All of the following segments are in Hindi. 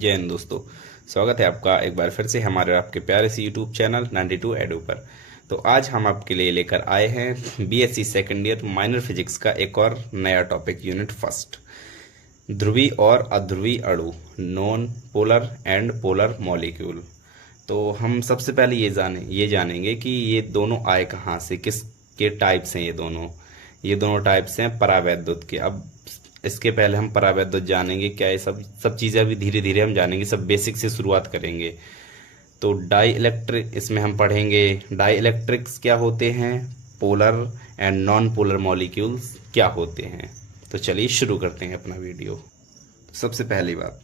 जय हिंद दोस्तों। स्वागत है आपका एक बार फिर से हमारे आपके प्यारे से यूट्यूब चैनल 92 एडू पर। तो आज हम आपके लिए लेकर आए हैं BSc second year minor physics का एक और नया टॉपिक, यूनिट फर्स्ट, ध्रुवी और अध्रुवी अणु, non polar and polar molecule. तो हम सबसे पहले ये जानेंगे कि ये दोनों आए कहाँ से, किस के टाइप्स हैं। ये दोनों टाइप्स हैं परावैद्युत के। अब इसके पहले हम परावैद्युत जानेंगे क्या है, सब चीज़ें अभी धीरे धीरे हम जानेंगे, सब बेसिक से शुरुआत करेंगे। तो डाई इलेक्ट्रिक, इसमें हम पढ़ेंगे डाई इलेक्ट्रिक्स क्या होते हैं, polar and non polar molecules क्या होते हैं। तो चलिए शुरू करते हैं अपना वीडियो। सबसे पहली बात,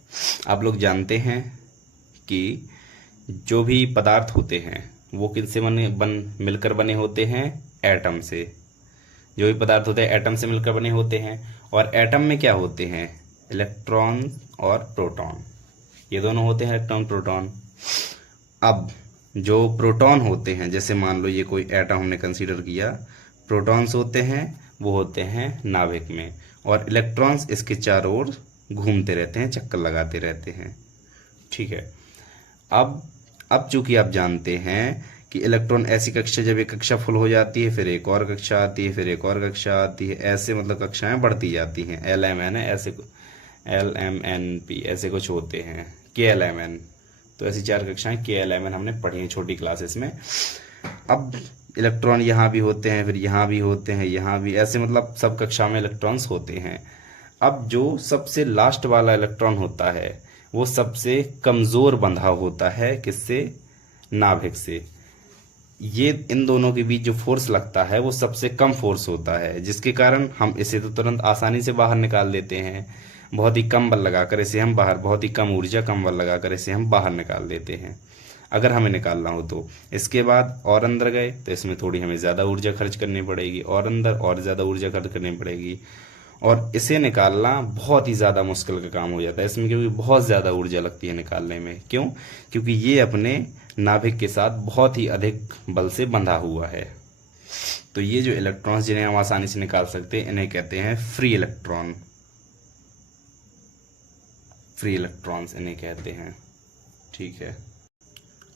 आप लोग जानते हैं कि जो भी पदार्थ होते हैं वो किनसे मिलकर बने होते हैं, एटम से। जो भी पदार्थ होते हैं एटम से मिलकर बने होते हैं। और एटम में क्या होते हैं, इलेक्ट्रॉन और प्रोटॉन, ये दोनों होते हैं इलेक्ट्रॉन प्रोटॉन। अब जो प्रोटॉन होते हैं, जैसे मान लो ये कोई एटम हमने कंसीडर किया, प्रोटॉन्स होते हैं वो होते हैं नाभिक में, और इलेक्ट्रॉन्स इसके चारों ओर घूमते रहते हैं, चक्कर लगाते रहते हैं। ठीक है। अब चूंकि आप जानते हैं कि इलेक्ट्रॉन ऐसी कक्षा, जब एक कक्षा फुल हो जाती है फिर एक और कक्षा आती है, फिर एक और कक्षा आती है, ऐसे मतलब कक्षाएं बढ़ती जाती हैं। LMN है ऐसे, LMNP ऐसे कुछ होते हैं, KLMN। तो ऐसी 4 कक्षाएं KLMN हमने पढ़ी हैं छोटी क्लासेस में। अब इलेक्ट्रॉन यहाँ भी होते हैं, फिर यहाँ भी होते हैं, यहाँ भी, ऐसे मतलब सब कक्षा में इलेक्ट्रॉन्स होते हैं। अब जो सबसे लास्ट वाला इलेक्ट्रॉन होता है वो सबसे कमज़ोर बंधा होता है, किससे, नाभिक से। ये इन दोनों के बीच जो फोर्स लगता है वो सबसे कम फोर्स होता है, जिसके कारण हम इसे तो तुरंत आसानी से बाहर निकाल देते हैं। बहुत ही कम बल लगाकर इसे हम बाहर, बहुत ही कम ऊर्जा, कम बल लगाकर इसे हम बाहर निकाल देते हैं अगर हमें निकालना हो तो। इसके बाद और अंदर गए तो इसमें थोड़ी हमें ज़्यादा ऊर्जा खर्च करनी पड़ेगी, और अंदर और ज़्यादा ऊर्जा खर्च करनी पड़ेगी, और इसे निकालना बहुत ही ज़्यादा मुश्किल का काम हो जाता है इसमें, क्योंकि बहुत ज़्यादा ऊर्जा लगती है निकालने में। क्यों? क्योंकि ये अपने नाभिक के साथ बहुत ही अधिक बल से बंधा हुआ है। तो ये जो इलेक्ट्रॉन्स जिन्हें हम आसानी से निकाल सकते हैं इन्हें कहते हैं फ्री इलेक्ट्रॉन। फ्री इलेक्ट्रॉन्स इन्हें कहते हैं। ठीक है।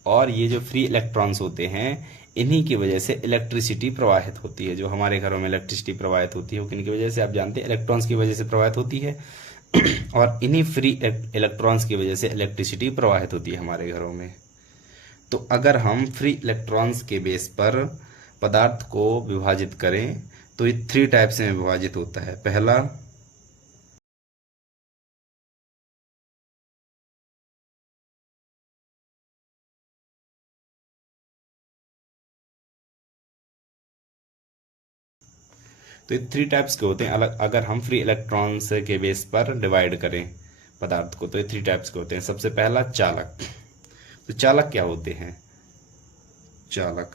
और ये जो फ्री इलेक्ट्रॉन्स होते हैं इन्हीं की वजह से इलेक्ट्रिसिटी प्रवाहित होती है। जो हमारे घरों में इलेक्ट्रिसिटी प्रवाहित होती है वो किन की वजह से, आप जानते हैं, इलेक्ट्रॉन्स की वजह से प्रवाहित होती है। और इन्हीं फ्री इलेक्ट्रॉन्स की वजह से इलेक्ट्रिसिटी प्रवाहित होती है हमारे घरों में। तो अगर हम फ्री इलेक्ट्रॉन्स के बेस पर पदार्थ को विभाजित करें तो ये 3 टाइप्स में विभाजित होता है। पहला, तो ये 3 टाइप्स के होते हैं अलग। अगर हम फ्री इलेक्ट्रॉन्स के बेस पर डिवाइड करें पदार्थ को तो ये 3 टाइप्स के होते हैं। सबसे पहला, चालक। तो चालक क्या होते हैं, चालक,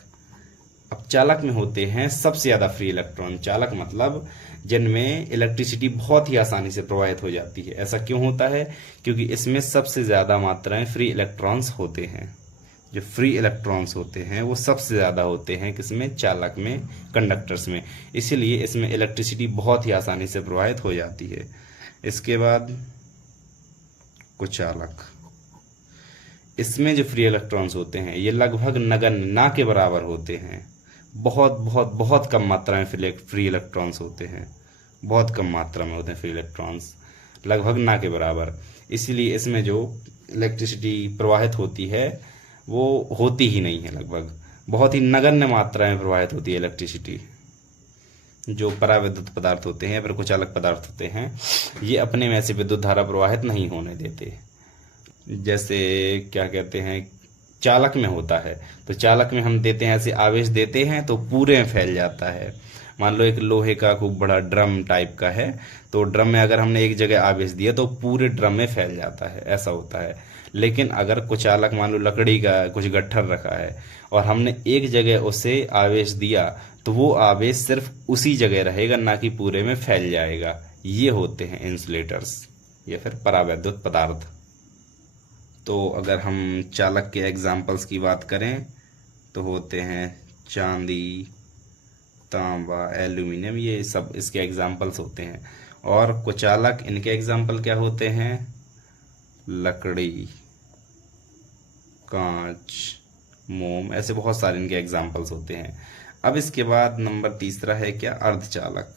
अब चालक में होते हैं सबसे ज़्यादा फ्री इलेक्ट्रॉन। चालक मतलब जिनमें इलेक्ट्रिसिटी बहुत ही आसानी से प्रवाहित हो जाती है। ऐसा क्यों होता है? क्योंकि इसमें सबसे ज़्यादा मात्राएं फ्री इलेक्ट्रॉन्स होते हैं। जो फ्री इलेक्ट्रॉन्स होते हैं वो सबसे ज़्यादा होते हैं किसमें, चालक में, कंडक्टर्स में। इसीलिए इसमें इलेक्ट्रिसिटी बहुत ही आसानी से प्रवाहित हो जाती है। इसके बाद कुचालक। इसमें जो फ्री इलेक्ट्रॉन्स होते हैं ये लगभग नगण्य, ना के बराबर होते हैं। बहुत बहुत बहुत कम मात्रा में फ्री इलेक्ट्रॉन्स होते हैं, बहुत कम मात्रा में होते हैं फ्री इलेक्ट्रॉन्स, लगभग ना के बराबर। इसीलिए इसमें जो इलेक्ट्रिसिटी प्रवाहित होती है वो होती ही नहीं है, लगभग बहुत ही नगण्य मात्रा में प्रवाहित होती है इलेक्ट्रिसिटी। जो परावैद्युत पदार्थ होते हैं या फिर कुचालक पदार्थ होते हैं ये अपने में से विद्युत धारा प्रवाहित नहीं होने देते। जैसे क्या कहते हैं, चालक में होता है, तो चालक में हम देते हैं, ऐसे आवेश देते हैं तो पूरे में फैल जाता है। मान लो एक लोहे का खूब बड़ा ड्रम टाइप का है, तो ड्रम में अगर हमने एक जगह आवेश दिया तो पूरे ड्रम में फैल जाता है, ऐसा होता है। लेकिन अगर कुचालक, मान लो लकड़ी का कुछ गट्ठर रखा है और हमने एक जगह उसे आवेश दिया तो वो आवेश सिर्फ उसी जगह रहेगा, ना कि पूरे में फैल जाएगा। ये होते हैं इंसुलेटर्स या फिर परावैद्युत पदार्थ। तो अगर हम चालक के एग्जाम्पल्स की बात करें तो होते हैं चांदी, तांबा, एल्यूमिनियम, ये सब इसके एग्जाम्पल्स होते हैं। और कुचालक, इनके एग्जाम्पल क्या होते हैं, लकड़ी, कांच, मोम, ऐसे बहुत सारे इनके एग्जाम्पल्स होते हैं। अब इसके बाद नंबर तीसरा है क्या, अर्धचालक।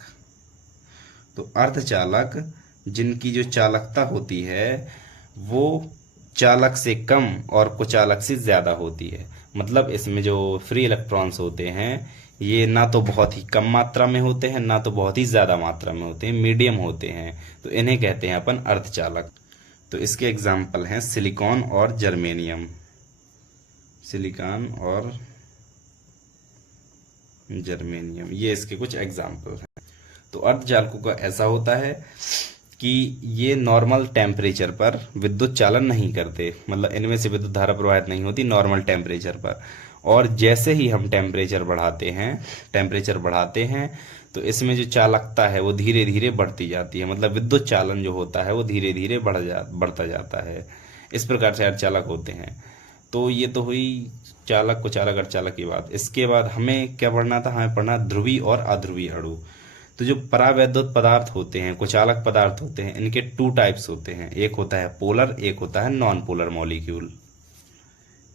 तो अर्धचालक जिनकी जो चालकता होती है वो चालक से कम और कुचालक से ज़्यादा होती है। मतलब इसमें जो फ्री इलेक्ट्रॉन्स होते हैं ये ना तो बहुत ही कम मात्रा में होते हैं ना तो बहुत ही ज़्यादा मात्रा में होते हैं, मीडियम होते हैं, तो इन्हें कहते हैं अपन अर्धचालक। तो इसके एग्जाम्पल हैं सिलिकॉन और जर्मेनियम, सिलिकॉन और जर्मेनियम, ये इसके कुछ एग्जाम्पल हैं। तो अर्धचालकों का ऐसा होता है कि ये नॉर्मल टेम्परेचर पर विद्युत चालन नहीं करते, मतलब इनमें से विद्युत धारा प्रवाहित नहीं होती नॉर्मल टेम्परेचर पर। और जैसे ही हम टेम्परेचर बढ़ाते हैं तो इसमें जो चालकता है वो धीरे धीरे बढ़ती जाती है, मतलब विद्युत चालन जो होता है वो धीरे धीरे बढ़ता जाता है। इस प्रकार से अर्धचालक होते हैं। तो ये तो हुई चालक, कुचालक, अर्धचालक की बात। इसके बाद हमें क्या पढ़ना था, हमें पढ़ना ध्रुवीय और अध्रुवीय अणु। तो जो परावैद्युत पदार्थ होते हैं, कुचालक पदार्थ होते हैं, इनके टू टाइप्स होते हैं, एक होता है पोलर, एक होता है नॉन पोलर मॉलिक्यूल।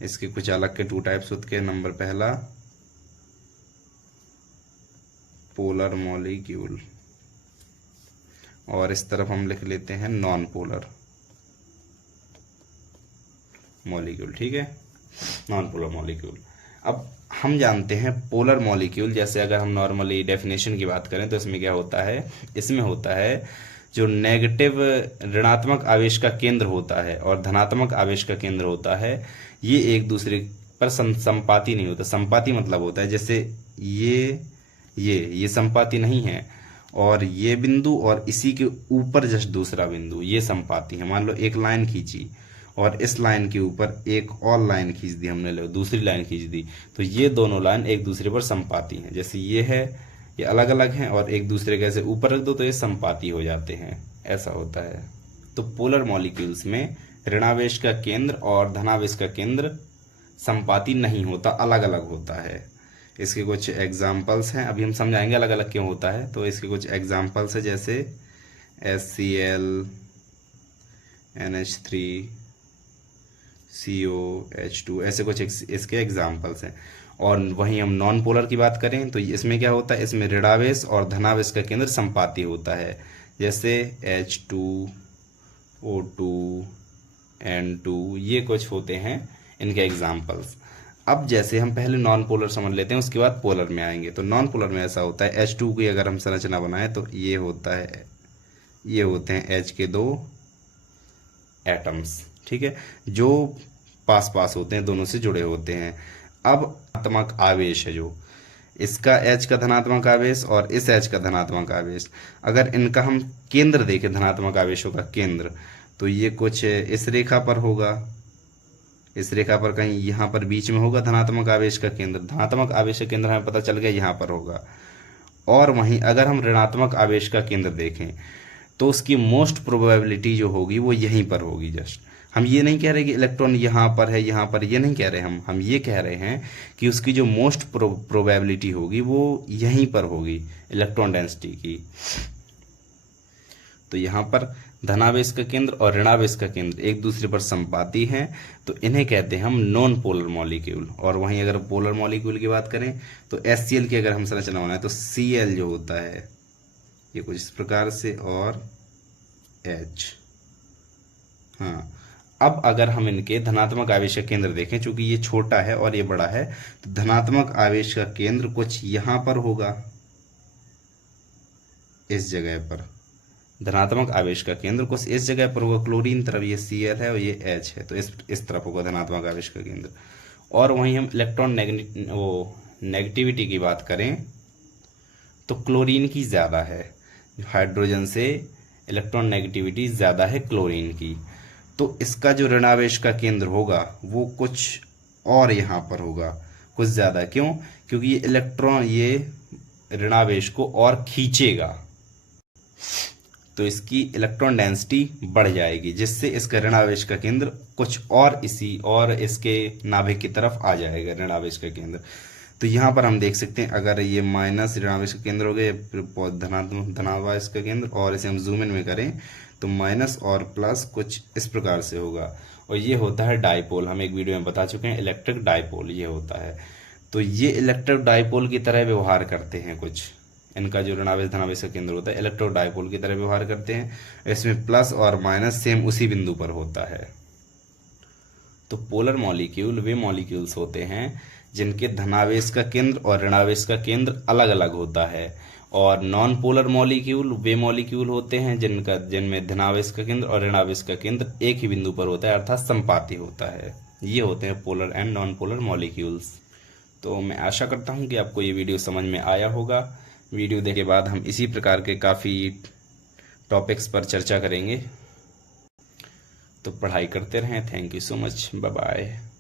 इसके कुचालक के टू टाइप्स होते हैं, नंबर पहला पोलर मॉलिक्यूल और इस तरफ हम लिख लेते हैं नॉन पोलर मॉलिक्यूल, ठीक है, नॉन पोलर मॉलिक्यूल। अब हम जानते हैं पोलर मॉलिक्यूल, जैसे अगर हम नॉर्मली डेफिनेशन की बात करें तो इसमें क्या होता है, इसमें होता है जो नेगेटिव ऋणात्मक आवेश का केंद्र होता है और धनात्मक आवेश का केंद्र होता है, ये एक दूसरे पर संपाती नहीं होता। संपाती मतलब होता है जैसे ये संपाती नहीं है और ये बिंदु और इसी के ऊपर जस्ट दूसरा बिंदु, ये संपाती है। मान लो एक लाइन खींची और इस लाइन के ऊपर एक और लाइन खींच दी हमने, लो दूसरी लाइन खींच दी, तो ये दोनों लाइन एक दूसरे पर संपाती हैं। जैसे ये है, ये अलग अलग हैं और एक दूसरे के ऐसे ऊपर रख दो तो ये संपाती हो जाते हैं, ऐसा होता है। तो पोलर मॉलिक्यूल्स में ऋणावेश का केंद्र और धनावेश का केंद्र संपाती नहीं होता, अलग अलग होता है। इसके कुछ एग्जाम्पल्स हैं, अभी हम समझाएंगे अलग अलग क्यों होता है। तो इसके कुछ एग्जाम्पल्स है जैसे HCl, NH3, CO, H2, ऐसे कुछ इसके एग्जाम्पल्स हैं। और वहीं हम नॉन पोलर की बात करें तो इसमें क्या होता है, इसमें ऋणावेश और धनावेश का केंद्र संपाती होता है, जैसे H2, O2, N2, ये कुछ होते हैं इनके एग्जाम्पल्स। अब जैसे हम पहले नॉन पोलर समझ लेते हैं, उसके बाद पोलर में आएंगे। तो नॉन पोलर में ऐसा होता है, H2 की अगर हम संरचना बनाएं तो ये होता है, ये होते हैं H के दो एटम्स, ठीक है, जो पास पास होते हैं, दोनों से जुड़े होते हैं। अब धनात्मक आवेश है जो इसका H का धनात्मक आवेश और इस H का धनात्मक आवेश, अगर इनका हम केंद्र देखें, धनात्मक आवेशों का केंद्र, तो ये कुछ इस रेखा पर होगा, इस रेखा पर कहीं यहाँ पर बीच में होगा धनात्मक आवेश का केंद्र। धनात्मक आवेश का केंद्र हमें पता चल गया यहाँ पर होगा। और वहीं अगर हम ऋणात्मक आवेश का केंद्र देखें तो उसकी मोस्ट प्रोबेबिलिटी जो होगी वो यहीं पर होगी। जस्ट हम ये नहीं कह रहे कि इलेक्ट्रॉन यहाँ पर है, यहाँ पर, ये नहीं कह रहे हम ये कह रहे हैं कि उसकी जो मोस्ट प्रोबेबिलिटी होगी वो यहीं पर होगी इलेक्ट्रॉन डेंसिटी की। तो यहाँ पर धनावेश का केंद्र और ऋणावेश का केंद्र एक दूसरे पर संपाती हैं, तो इन्हें कहते हैं हम नॉन पोलर मॉलिक्यूल। और वहीं अगर पोलर मॉलिक्यूल की बात करें तो HCl की अगर हम संरचना बनाएं तो Cl जो होता है ये कुछ इस प्रकार से और H। हाँ, अब अगर हम इनके धनात्मक आवेश का केंद्र देखें, चूंकि ये छोटा है और ये बड़ा है, तो धनात्मक आवेश का केंद्र कुछ यहाँ पर होगा, इस जगह पर धनात्मक आवेश का केंद्र कुछ इस जगह पर होगा। क्लोरीन तरफ ये Cl है और ये H है, तो इस तरफ होगा धनात्मक आवेश का केंद्र। और वहीं हम इलेक्ट्रॉन नेगेटिविटी की बात करें तो क्लोरीन की ज़्यादा है, हाइड्रोजन से इलेक्ट्रॉन नेगेटिविटी ज़्यादा है क्लोरीन की। तो इसका जो ऋणावेश का केंद्र होगा वो कुछ और यहाँ पर होगा, कुछ ज़्यादा। क्यों? क्योंकि ये इलेक्ट्रॉन ये ऋणावेश को और खींचेगा, तो इसकी इलेक्ट्रॉन डेंसिटी बढ़ जाएगी, जिससे इसका ऋणावेश का केंद्र कुछ और इसी और इसके नाभिक की तरफ आ जाएगा ऋणावेश का केंद्र। तो यहाँ पर हम देख सकते हैं अगर ये माइनस ऋणावेश का केंद्र हो गया, फिर धनावेश का केंद्र, और इसे हम जूम इन में करें तो माइनस और प्लस कुछ इस प्रकार से होगा। और ये होता है डाइपोल, हम एक वीडियो में बता चुके हैं, इलेक्ट्रिक डाइपोल ये होता है। तो ये इलेक्ट्रिक डाइपोल की तरह व्यवहार करते हैं कुछ, इनका जो ऋणावेश धनावेश का केंद्र होता है इलेक्ट्रो डाइपोल की तरह व्यवहार करते हैं। इसमें प्लस और माइनस सेम उसी बिंदु पर होता है। तो पोलर मॉलिक्यूल वे मॉलिक्यूल्स होते हैं जिनके धनावेश का केंद्र और ऋणावेश का केंद्र अलग अलग होता है, और नॉन पोलर मॉलिक्यूल वे मॉलिक्यूल होते हैं जिनमें धनावेश का केंद्र और ऋणावेश का केंद्र एक ही बिंदु पर होता है, अर्थात संपाती होता है। ये होते हैं polar and non polar molecules. तो मैं आशा करता हूँ कि आपको ये वीडियो समझ में आया होगा। वीडियो देखने के बाद हम इसी प्रकार के काफ़ी टॉपिक्स पर चर्चा करेंगे। तो पढ़ाई करते रहें। Thank you so much. Bye bye.